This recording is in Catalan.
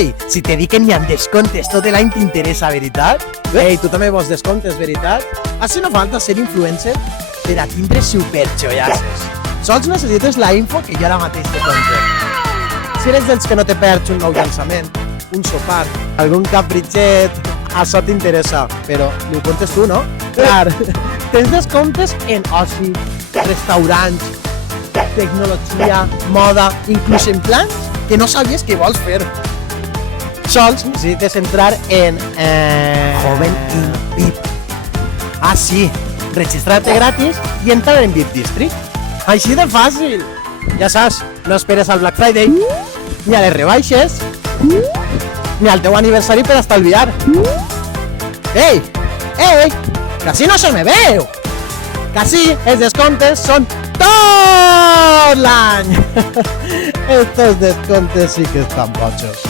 Ei, si te dic que n'hi ha descomptes tot l'any t'interessa, veritat? Ei, tu també vols descomptes, veritat? Així no falta ser influencer per a tindre superxollasses. Sols necessites la info que jo ara mateix te conto. Si eres dels que no te perds un nou llançament, un sopar, algun capritxet, això t'interessa, però ho contes tu, no? Clar, tens descomptes en oci, restaurants, tecnologia, moda, inclús en plans que no sabies que vols fer. Sols necessites entrar en Joven in VIP. Ah, sí, registrar-te gratis i entrar en VIP District. Així de fàcil. Ja saps, no esperes al Black Friday, ni a les rebaixes, ni al teu aniversari per estalviar. Ei, ei, que així no se me veu. Que així els descomptes són tot l'any. Estos descomptes sí que estan bojos.